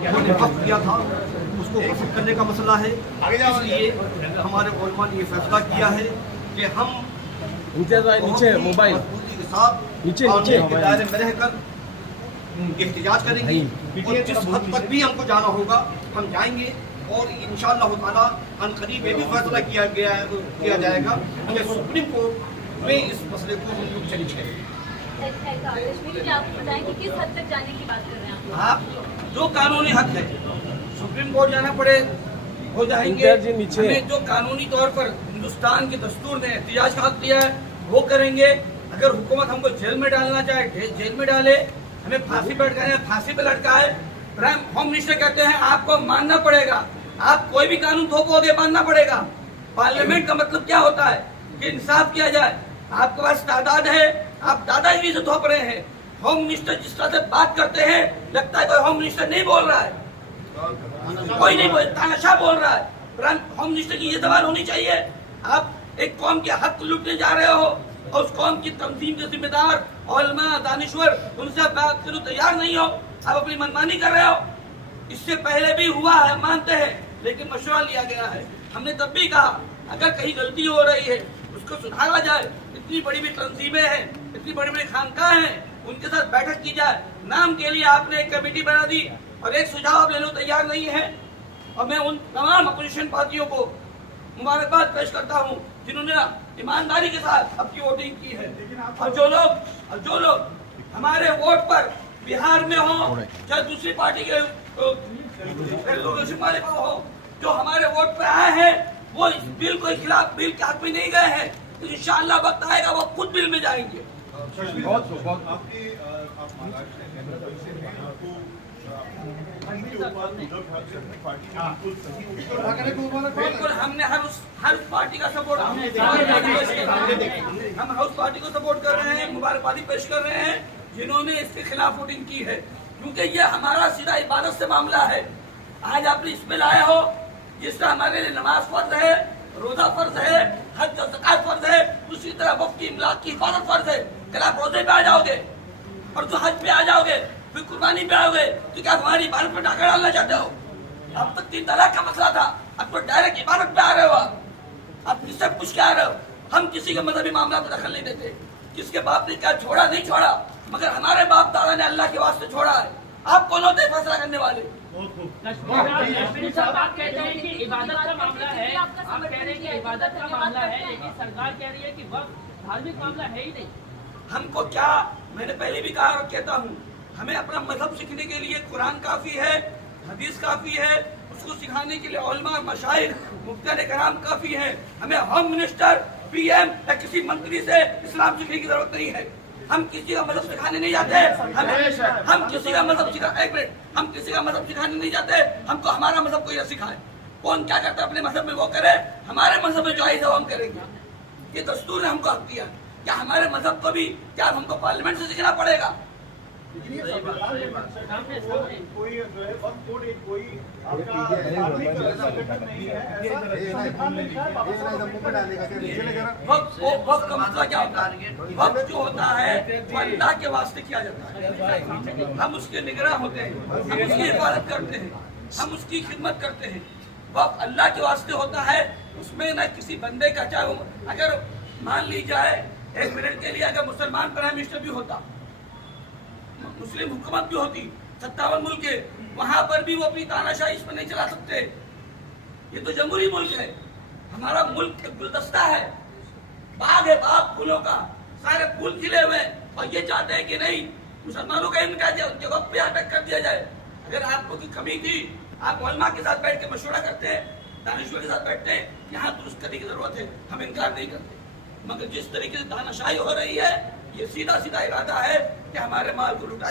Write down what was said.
वक्त किया था उसको खत्म करने का मसला है, इसलिए हमारे उलमा ने ये फैसला किया है कि हम नीचे मोबाइल मजबूती के साथ कानून के दायरे में रहकर एहतजाज करेंगे और जिस हद तक भी हमको जाना होगा हम जाएंगे। और इंशाअल्लाह ताला अनकरीब ये भी फैसला किया जाएगा कि सुप्रीम कोर्ट में इस मसले को हम लोग चैलेंज करेंगे। आप बताएं कि किस हद तक जाने की बात कर रहे हैं आप जो कानूनी हक है सुप्रीम कोर्ट जाना पड़े हो जाएंगे। हमें जो कानूनी तौर पर हिंदुस्तान के दस्तूर ने एहतजाज का हक दिया है वो करेंगे। अगर हुकूमत हमको जेल में डालना चाहे जेल में डाले, हमें फांसी पर लटकाए फांसी पर लटकाए। प्राइम होम मिनिस्टर कहते हैं आपको मानना पड़ेगा, आप कोई भी कानून थोपोगे मानना पड़ेगा। पार्लियामेंट का मतलब क्या होता है कि इंसाफ किया जाए। आपके पास तादाद है, आप दादागिरी से थोप रहे हैं। होम मिनिस्टर जिस तरह से बात करते हैं लगता है कोई होम मिनिस्टर नहीं बोल रहा है, कोई नहीं बोल, तानाशाह बोल रहा है। होम मिनिस्टर की ये जबान होनी चाहिए। आप एक कौम के हक लूटने जा रहे हो और उस कौम की तंजीम के जिम्मेदार उलमा दानिश्वर उनसे बात करने तैयार नहीं हो, आप अपनी मनमानी कर रहे हो। इससे पहले भी हुआ है मानते हैं, लेकिन मशवरा लिया गया है। हमने तब भी कहा अगर कहीं गलती हो रही है उसको सुधारा जाए। इतनी बड़ी बड़ी तंजीमें हैं, इतनी बड़ी बड़ी खानकाह हैं, उनके साथ बैठक की जाए। नाम के लिए आपने एक कमेटी बना दी और एक सुझाव आप लेने को तैयार नहीं है। और मैं उन तमाम अपोजिशन पार्टियों को मुबारकबाद पेश करता हूँ जिन्होंने ईमानदारी के साथ अपनी वोटिंग की है। और जो लोग हमारे वोट पर बिहार में हो चाहे दूसरी पार्टी के वाले हो, जो हमारे वोट पे आए हैं वो इस बिल के खिलाफ बिल के हक में नहीं गए हैं, तो इंशाअल्लाह वक्त आएगा वो खुद बिल में जाएंगे। बिल्कुल हमने हर पार्टी का सपोर्ट हम हाउस पार्टी को सपोर्ट कर रहे हैं, मुबारकबादी पेश कर रहे हैं जिन्होंने इसके खिलाफ वोटिंग की है, क्योंकि ये हमारा सीधा इबादत से मामला है। आज आपने इसमें लाए हो जिस तरह हमारे लिए नमाज फर्ज है, रोजा फर्ज है, हज और ज़कात फर्ज है, उसी तरह वक्त की इमलाक की हिफाजत फर्ज है। कल आप रोजे पे आ जाओगे और जो हज पे आ जाओगे फिर कुर्बानी पे आओगे तो क्या तुम्हारी इबादत पे डाका डालना चाहते हो? अब तक 3 तलाक का मसला था, अब तो डायरेक्ट इबादत पे आ रहे हो। आप किससे पूछ के आ रहे हो? हम किसी के मजहबी मामला में दखल नहीं देते। किसके बाप ने क्या छोड़ा नहीं छोड़ा, मगर हमारे बाप दादा ने अल्लाह के वास्ते छोड़ा है। आप कौन होते हैं फैसला करने वाले? आप कहते हैं कि इबादत का मामला है, आप कह रहे हैं कि इबादत का मामला है, लेकिन सरकार कह रही है कि वक्त धार्मिक मामला है ही नहीं। हमको क्या, मैंने पहले भी कहा और कहता हूँ, हमें अपना मजहब सीखने के लिए कुरान काफी है, हदीस काफी है, उसको सिखाने के लिए उलमा मशाइख मुफ्ती कराम काफी है। हमें होम मिनिस्टर पीएम या किसी मंत्री से इस्लाम सीखने की जरूरत नहीं है। हम किसी का मजहब सिखाने नहीं जाते, हम किसी का मजहब सिखाने नहीं जाते। हमको हमारा मजहब कोई न सिखाए। कौन क्या करता है अपने मजहब में वो करे, हमारे मजहब में जो है वो हम करेंगे। ये दस्तूर ने हमको हक दिया। क्या हमारे मजहब को भी क्या हमको पार्लियामेंट से सीखना पड़ेगा? वक्त का मसला क्या होता है? वक्त जो होता है वो अल्लाह के वास्ते किया जाता है। हम उसके निगरान होते हैं, हम उसकी हिफाजत करते हैं, हम उसकी खिदमत करते हैं। वक्त अल्लाह के वास्ते होता है, उसमें न किसी बंदे का, चाहे अगर मान ली जाए 1 मिनट के लिए अगर मुसलमान प्राइम मिनिस्टर भी होता, मुस्लिम हुकूमत भी होती, 57 मुल्क है, वहां पर भी वो अपनी तानाशाही इसमें नहीं चला सकते। ये तो जमहूरी मुल्क है, हमारा मुल्क एक गुलदस्ता है, बाग है, बाग फूलों का, सारे फूल खिले हुए, और ये चाहते हैं कि नहीं मुसलमानों का इनका उनके वक्त पे अटक कर दिया जाए। अगर आपको की कमी थी, आप उलमा के साथ बैठ के मशवरा करते हैं, दानिश्वर के साथ बैठते हैं, यहाँ दुरुस्त करने की जरूरत है, हम इनकार नहीं करते। मगर जिस तरीके से तानाशाही हो रही है, ये सीधा सीधा इरादा है कि हमारे माल को लुटा